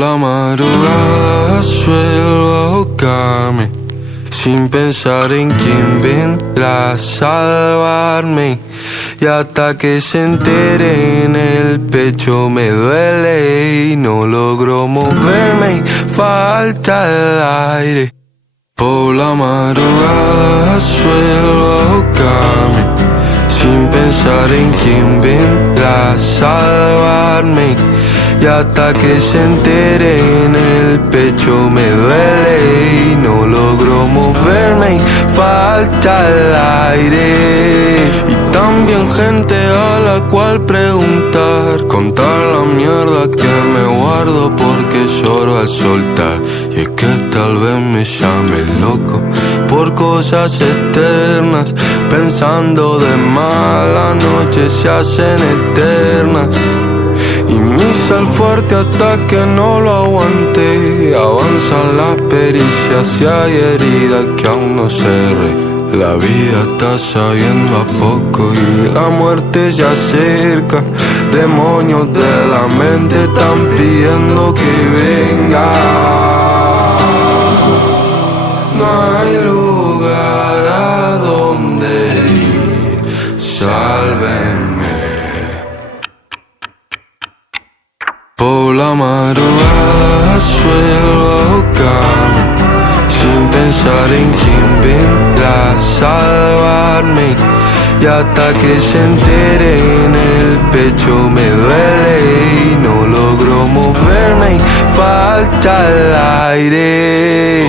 la madrugada suelo ahogarme, sin pensar en quién vendrá a salvarme. Y hasta que se entere en el pecho me duele y no logro moverme y falta el aire. Por la madrugada suelo ahogarme, sin pensar en quién vendrá a salvarme. Y hasta que se entere en el pecho me duele y no logro moverme y falta el aire. Y también gente a la cual preguntar, contar la mierda que me guardo porque lloro al soltar. Y es que tal vez me llame loco por cosas eternas, pensando de más las noches se hacen eternas. Y mi sal fuerte hasta que no lo aguante. Avanzan las pericias y hay heridas que aún no cerré. La vida está sabiendo a poco y la muerte se acerca. Demonios de la mente están pidiendo que venga. No hay lugar a donde ir, sálvenme. Por la madrugada suelo ahogarme, sin pensar en quién vendrá a salvarme. Y hasta que se entere en el pecho me duele y no logro moverme y falta el aire.